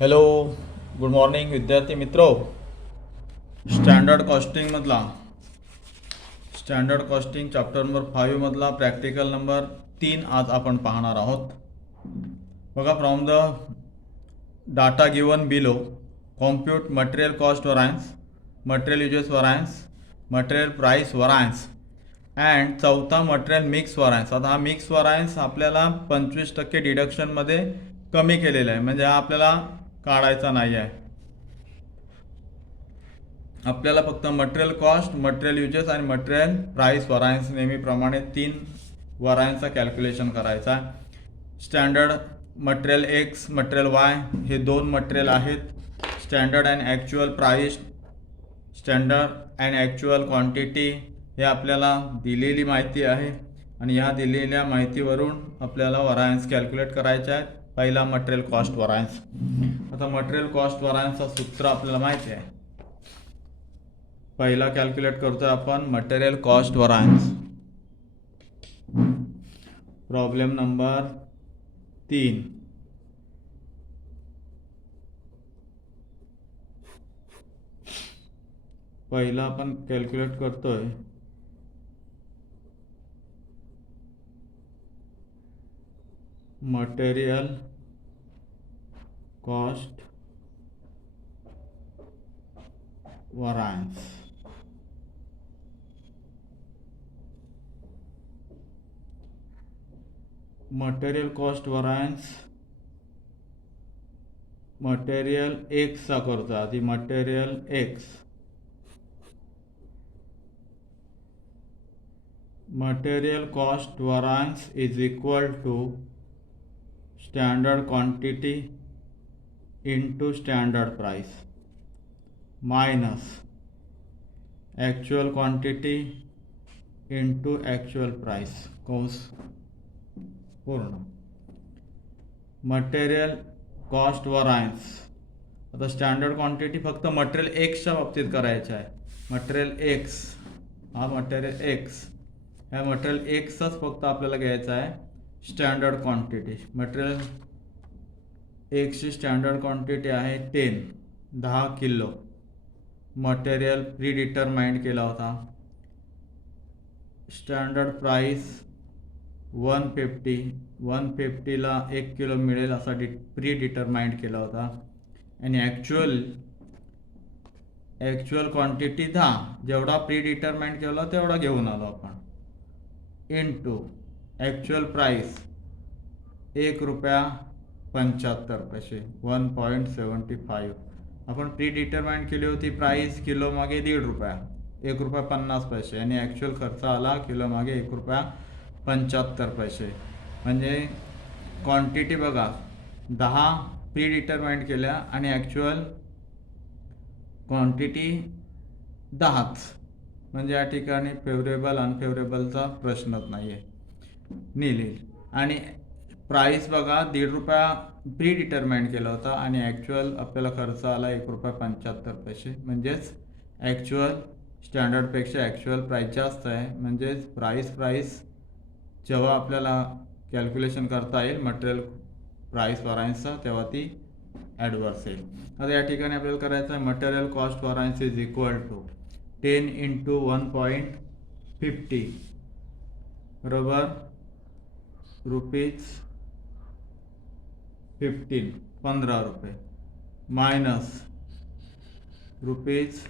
Hello, good morning विद्यार्थी मित्रो. Standard costing मधला स्टँडर्ड कॉस्टिंग चॅप्टर नंबर 5 मधला प्रॅक्टिकल नंबर 3 आज आपण पाहणार आहोत. बघा, from the data given below compute material cost variance, material usage variance, material price variance and चौथा मटेरियल मिक्स वरायन्स. आता हा मिक्स वरायन्स आपल्याला 25% डिडक्शनमध्ये कमी केलेला आहे, म्हणजे हा आपल्याला काढायचा नाही आहे. आपल्याला फक्त मटेरियल कॉस्ट, मटेरियल युजेस आणि मटेरियल प्राइस वरायन्स नेहमीप्रमाणे 3 वरायन्सचा कॅल्क्युलेशन करायचा आहे. Standard material X, material Y हे 2 मटेरियल आहेत. Standard and actual price, standard and actual quantity हे आपल्याला दिलेली माहिती आहे आणि ह्या दिलेल्या माहितीवरून आपल्याला वरायन्स कॅल्क्युलेट करायचे आहेत. पहिला मटेरियल कॉस्ट वरायन्स. आता मटेरियल कॉस्ट वरायन्सचा सूत्र आपल्याला माहिती आहे. पहिला कॅल्क्युलेट करतोय आपण material cost variance. Problem number 3. पहिला आपण कॅल्क्युलेट करतोय material cost variance. Material cost variance material एक्सचा करतो. आधी material X, material cost variance is equal to standard quantity into standard price minus actual quantity into actual price कंस पूर्ण. Material cost variance. आता standard quantity फक्त material एक्सच्या बाबतीत करायचं आहे. मटेरियल एक्स, हा मटेरियल एक्स, ह्या मटेरियल एक्सचाच फक्त आपल्याला घ्यायचा आहे standard quantity. Material एक्सची standard quantity आहे 10 किलो. मटेरियल प्री डिटरमाइंड केला होता. स्टँडर्ड प्राइस 150ला 1 किलो मिळेल असा प्री डिटरमाइंड केला होता. आणि ॲक्च्युअल क्वांटिटी 10, जेवढा प्री डिटरमाइंड केला तेवढा घेऊन आलो आपण, इंटू ॲक्च्युअल प्राइस ₹1.75, 1.75. आपण प्री डिटरमाइंड केली होती प्राइस किलो मागे ₹1.5, ₹1.50 आणि ॲक्च्युअल खर्च आला किलो मागे ₹1.75. म्हणजे क्वांटिटी बघा, 10 प्री डिटरमाइंड केल्या आणि ॲक्च्युअल क्वांटिटी 10च. म्हणजे या ठिकाणी फेवरेबल अनफेवरेबलचा प्रश्नच नाही आहे, निल. आणि प्राइस बघा, ₹1.5 प्री डिटरमाइंड केला होता आणि ॲक्च्युअल आपल्याला खर्च आला ₹1.75. म्हणजेच ॲक्च्युअल स्टँडर्डपेक्षा ॲक्च्युअल प्राइस जास्त आहे. म्हणजेच प्राइस जेव्हा आपल्याला कॅल्क्युलेशन करता येईल मटेरियल प्राइस वरायन्सचा, तेव्हा ती ॲडव्हर्स येईल. आता या ठिकाणी आपल्याला करायचं आहे material cost variance is equal to 10 into 1.50 बरोबर ₹15 मायनस ₹10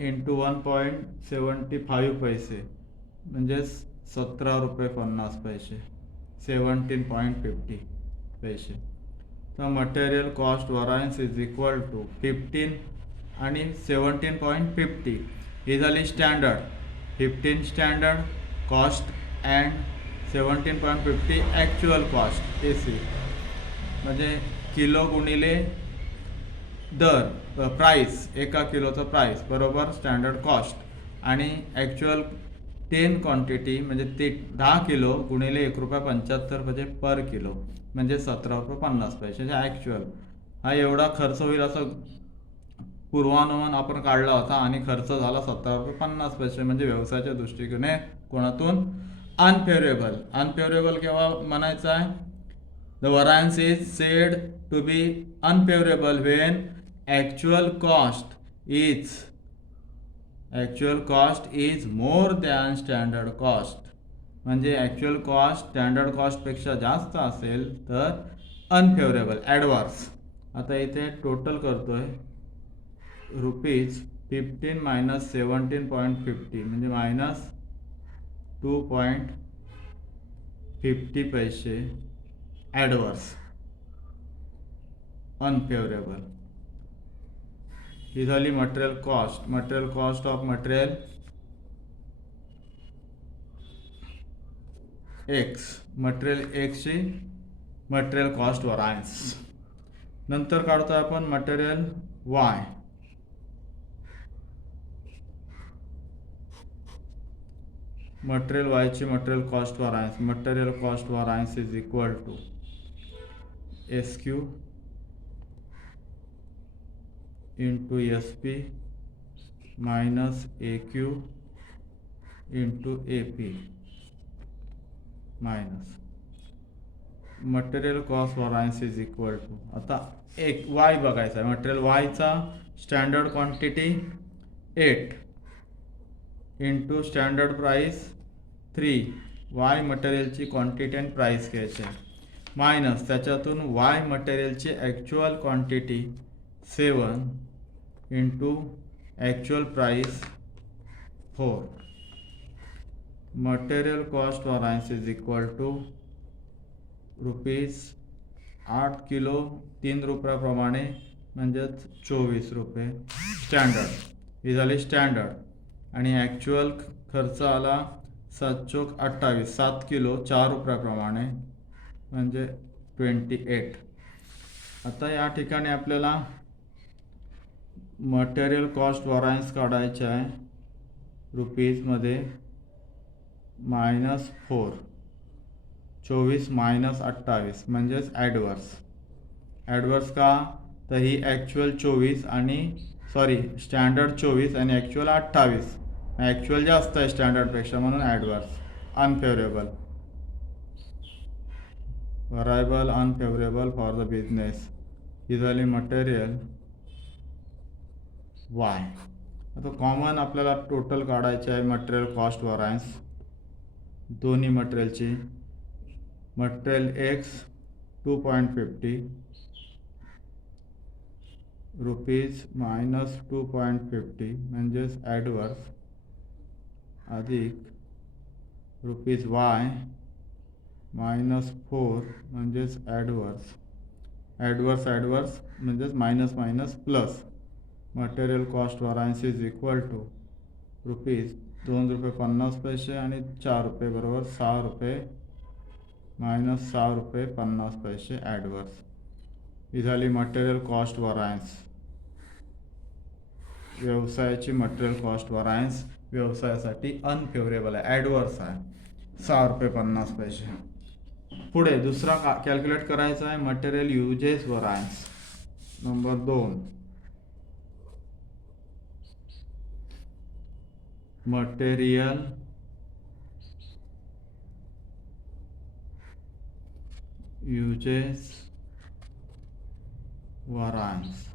इंटू 1.75 पैसे म्हणजेच ₹17.50, 17.50 पैसे. तर material cost variance is equal to 15 आणि 17.50 ही झाली standard. 15 standard cost and 17.50 actual cost AC. म्हणजे किलो गुणिले दर प्राइस, 1 किलोचं प्राइस बरोबर स्टँडर्ड कॉस्ट आणि ॲक्च्युअल 10 क्वांटिटी म्हणजे ते 10 किलो गुणिले ₹1.75 म्हणजे पर किलो म्हणजे ₹17.50. ॲक्च्युअल हा एवढा खर्च होईल असं पूर्वानुमान आपण काढला होता आणि खर्च झाला ₹17.50. म्हणजे व्यवसायाच्या दृष्टिकोने कोणातून अनफेवरेबल केव्हा म्हणायचं आहे, The variance is said to be unfavorable when actual cost is more than standard cost. म्हणजे ॲक्च्युअल कॉस्ट स्टँडर्ड कॉस्टपेक्षा जास्त असेल तर अनफेवरेबल ॲडव्हर्स. आता इथे टोटल करतोय ₹15 मायनस 17.50 म्हणजे मायनस 2.50 पैसे ॲडव्हर्स अनफेवरेबल. ही झाली material cost of material X. Material एक्सची मटेरियल कॉस्ट वरायन्स. नंतर काढतोय आपण मटेरियल वाय. मटेरियल वायची material cost variance. Material cost variance is equal to S Q into S P minus A Q into A P minus material cost variance is equal to. आता एक Y बघायचा आहे. मटेरियल वायचा standard quantity 8 into standard price 3. Y मटेरियलची quantity आणि price घ्यायची आहे मायनस त्याच्यातून वाय मटेरियलची actual quantity 7 into actual price 4. Material cost variance is equal to ₹8 kilo 3 रुपयाप्रमाणे म्हणजेच ₹24 स्टँडर्ड. ही झाली स्टँडर्ड. आणि ॲक्च्युअल खर्च आला 7 चोक 28 7 किलो 4 रुपयाप्रमाणे म्हणजे 28. आता या ठिकाणी आपल्याला मटेरियल कॉस्ट वरायन्स काढायचे आहे रुपीजमध्ये -4. 24 मायनस 28 म्हणजेच ॲडव्हर्स का तर ही ॲक्च्युअल 24 आणि स्टँडर्ड 24 आणि ॲक्च्युअल 28. ॲक्च्युअल जास्त आहे स्टँडर्डपेक्षा म्हणून adverse. Unfavourable variable unfavourable for the business. ही झाली मटेरियल वाय. आता कॉमन आपल्याला टोटल काढायचे आहे मटेरियल कॉस्ट वरायन्स दोन्ही मटेरियलची. मटेरियल एक्स 2.50 ₹-2.50 म्हणजेच ॲडव्हर्स अधिक ₹वाय -4 म्हणजेच ॲडव्हर्स म्हणजेच minus plus. Material cost variance is equal to ₹2.50 आणि 4 रुपये बरोबर ₹6 -6.50 ॲडव्हर्स. ही झाली मटेरियल कॉस्ट वरायन्स. व्यवसायाची मटेरियल कॉस्ट वरायन्स व्यवसायासाठी अनफेवरेबल आहे ॲडव्हर्स आहे ₹6.50. पुढे दुसरा कॅल्क्युलेट करायचा आहे material usage variance. Number 2 material usage variance.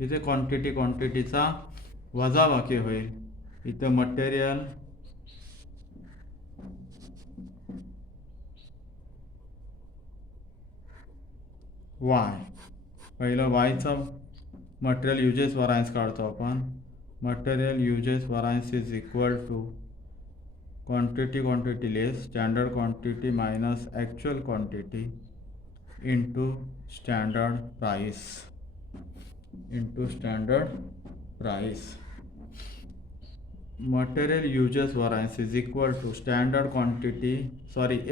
इथे क्वांटिटीचा वजाबाकी होईल. इथे मटेरियल वाय. पहिलं वायचा मटेरियल युजेस वरायन्स काढतो आपण. Material usage variance is equal to quantity less standard quantity minus actual quantity into standard price. Material usage variance is equal to standard quantity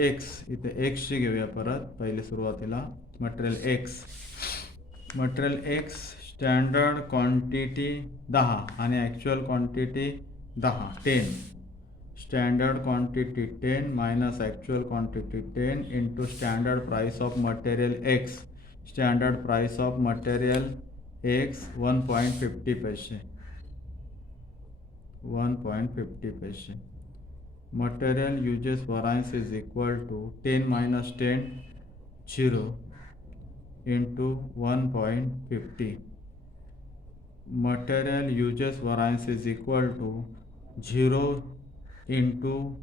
X. इथे एक्सची घेऊया परत पहिले सुरुवातीला. मटेरियल एक्स स्टँडर्ड क्वांटिटी 10 आणि actual quantity 10 standard quantity 10 minus actual quantity 10 into standard price of material x. Standard price of material x 1.50 पैसे material uses variance is equal to 10 minus 10 0 into 1.50. material uses variance is equal to 0 into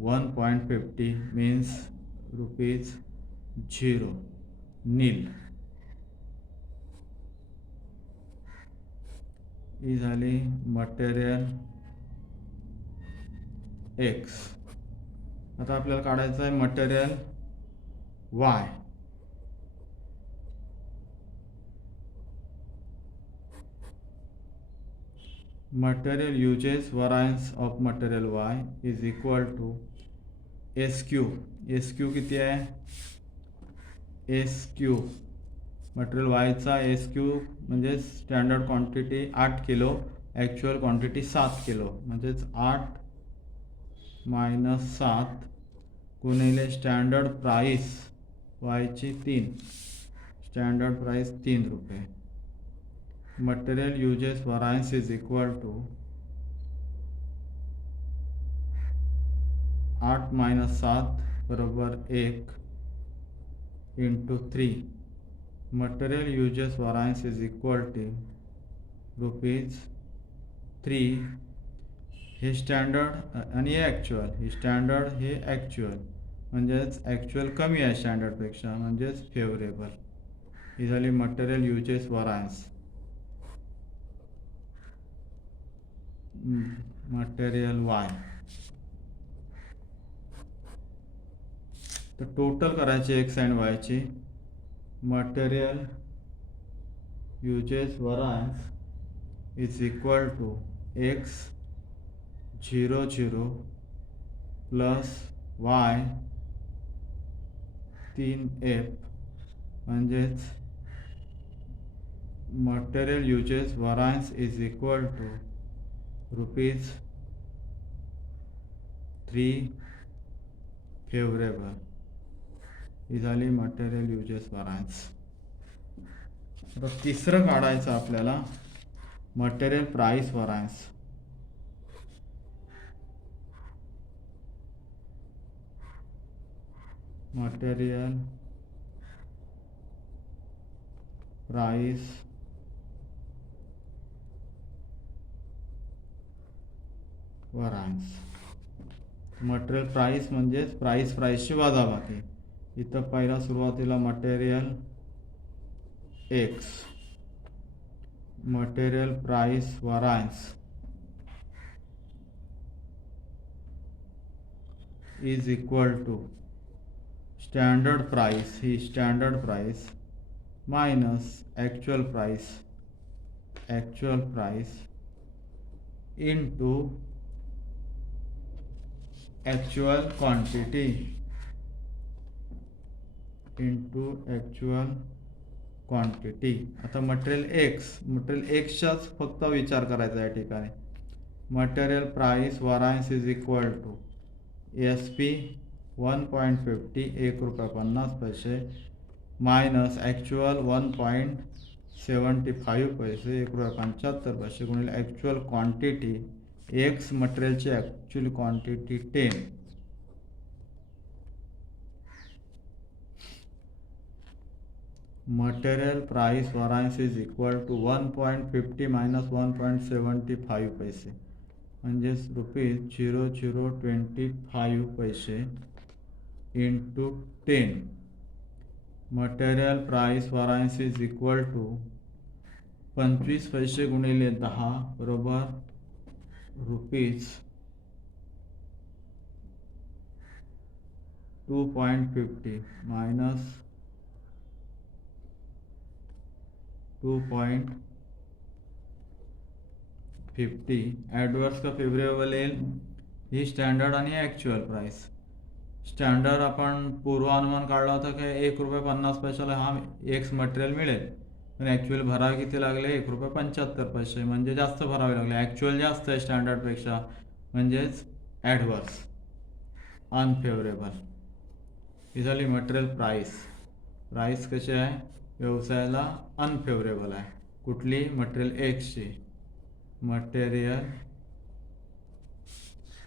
1.50 means rupees 0 nil. ही झाली material x. आता आपल्याला काढायचं आहे material Y. material uses variance of material y is equal to SQ. SQ किती आहे? SQ material वायचा SQ म्हणजे standard quantity 8 kilo, actual quantity 7 kilo, म्हणजेच 8 - 7 गुणिले स्टँडर्ड प्राईस वायची 3. स्टँडर्ड प्राईस 3 रुपये. Material usage variance is equal to 8 - 7 बरोबर 1 into 3. Material usage variance is equal to rupees 3. हे स्टँडर्ड आणि हे ॲक्च्युअल. हे स्टँडर्ड हे ॲक्च्युअल म्हणजेच ॲक्च्युअल कमी आहे स्टँडर्डपेक्षा, म्हणजेच फेवरेबल. ही झाली material usage variance. Material Y. तर टोटल करायची एक्स अँड वायची. Material usage variance is equal to X 0 0 plus Y 3F म्हणजेच material usage variance is equal to rupees 3 favourable. ही झाली मटेरियल युजेस व्हरायन्स. आता तिसरं काढायचं आपल्याला material price variance. Material price variance. Material price म्हणजेच प्राइसची वजाबाकी. इथं पहिला सुरुवातीला material X. Material price variance is equal to standard price, he standard price minus actual price into actual quantity into actual quantity. आता मटेरियल एक्सचाच फक्त विचार करायचा या ठिकाणी. Material price variance is equal to SP 1.50 ₹1.50 minus actual 1.75 पैसे ₹1.75 गुणिले actual quantity X. मटेरियलची actual quantity 10. Material price variance is equal to 1.50 minus 1.75 पैसे म्हणजेच रुपीज 0.025 पैसे into 10. Material price variance is equal to 25 पैसे गुणिले 10 बरोबर रुपीज 2.50 मायनस 2.50. ॲडवर्स का फेवरेबल येईल? ही स्टँडर्ड आणि ॲक्च्युअल प्राइस. स्टँडर्ड आपण पूर्वानुमान काढला होता की ₹1.50 हा एक्स मटेरियल मिळेल, पण ॲक्च्युअल भरावे किती लागले? ₹1.75 म्हणजे जास्त भरावे लागले. ॲक्च्युअल जास्त आहे स्टँडर्डपेक्षा, म्हणजेच ॲडवर्स, अनफेवरेबल. ही झाली मटेरियल प्राइस कशी आहे? व्यवसायाला अनफेवरेबल आहे. कुठली? मटेरियल एक्सची. मटेरियल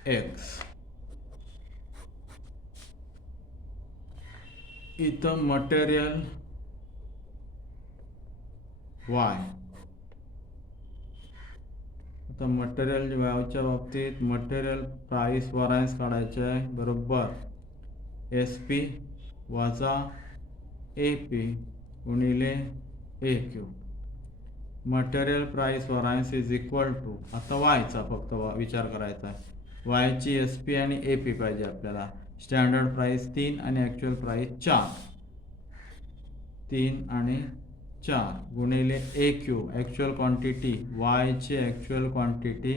एक्स इथं मटेरियल वाय. आता मटेरियल वायच्या बाबतीत मटेरियल प्राइस वरायन्स काढायचे आहे. बरोबर SP वजा AP गुणिले AQ. Material price variance is equal to, आता वायचा फक्त विचार करायचा आहे. वायची SP आणि AP पाहिजे आपल्याला. स्टँडर्ड प्राइस 3 आणि ॲक्च्युअल प्राइस 4. 3 आणि 4 गुणिले AQ ॲक्च्युअल क्वांटिटी. वायची actual quantity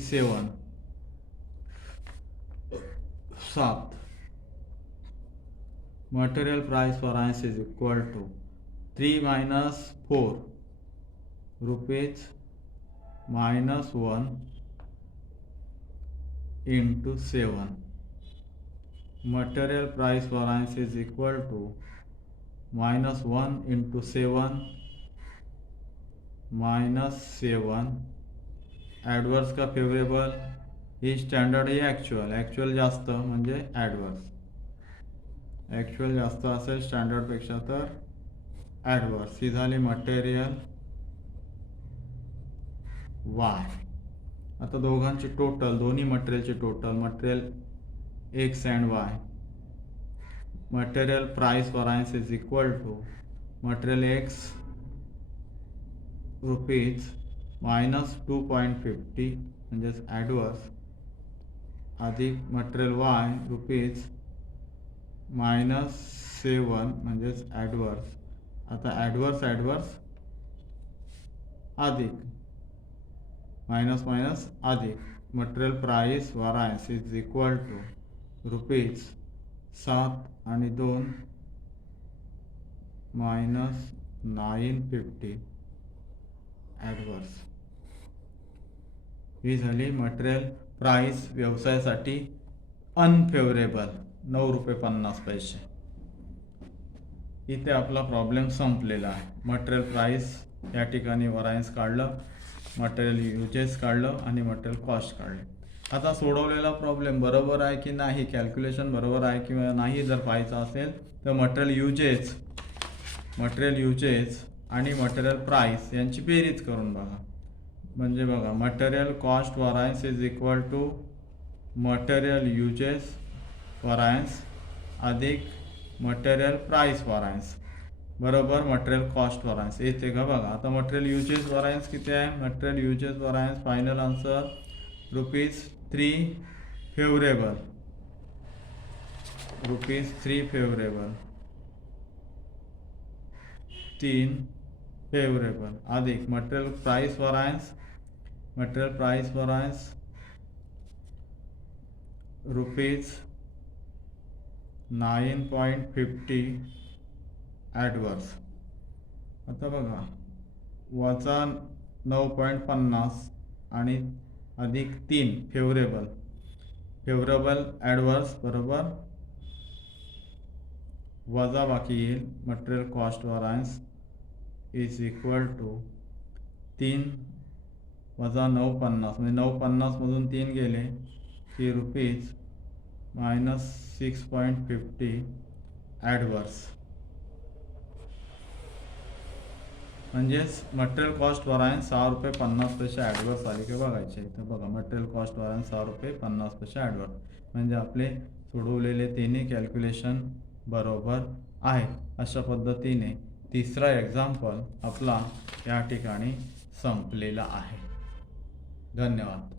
7. Material price variance is equal to 3 minus 4 rupees minus 1 into 7. Material price variance is equal to minus 1 into 7 minus 7. Adverse का favourable. ही standard ही actual जास्त म्हणजे adverse. Actual जास्त असेल स्टँडर्डपेक्षा तर adverse. ही झाली material Y. आता दोघांची टोटल, दोन्ही मटेरियलची total, material X and Y. Material price variance is equal to material X rupees minus 2.50 म्हणजेच ॲडवर्स अधिक मटेरियल वाय रुपीज मायनस 7 म्हणजेच ॲडवर्स. आता ॲडवर्स अधिक मायनस अधिक material price variance is equal to rupees 7 आणि 2 minus 950 adverse. ही झाली material price व्यवसायासाठी unfavourable 9 रुपये 50 पैसे. इथे आपला प्रॉब्लेम संपलेला आहे. मटेरियल प्राइस या ठिकाणी वरायन्स काढलं, मटेरियल युजेस काढलं आणि मटेरियल कॉस्ट काढले. आता सोडवलेला प्रॉब्लेम बरोबर आहे की नाही, कॅल्क्युलेशन बरोबर आहे किंवा नाही जर पाहायचं असेल तर मटेरियल युजेस आणि मटेरियल प्राइस यांची बेरीज करून बघा. म्हणजे बघा material cost variance is equal to material usage variance अधिक मटेरियल प्राइस वरायन्स बरोबर मटेरियल कॉस्ट वरायन्स येते का बघा. आता मटेरियल युजेस वरायन्स किती आहे. Material usage variance final answer rupees 3 favourable. Rupees 3 favourable 3 favourable अधिक material price variance rupees 9.50 adverse. आता बघा वजा 9.50 आणि अधिक 3 फेवरेबल ॲडवर्स बरोबर वजा बाकी येईल material cost variance is equal to 3 वजा 9.50 म्हणजे 9.50 मधून 3 गेले की रुपीज मायनस 6.50 ॲडवर्स. म्हणजेच मटेरियल कॉस्ट वरायन्स 6 रुपये 50 पैसे ॲडवर्स आली की बघायचे. तर बघा मटेरियल कॉस्ट वरायन्स 6 रुपये 50 पैसे ॲडवर्स. म्हणजे आपले सोडवलेले तिन्ही कॅल्क्युलेशन बरोबर आहे. अशा पद्धतीने तिसरा एक्झाम्पल आपला या ठिकाणी संपलेला आहे. धन्यवाद.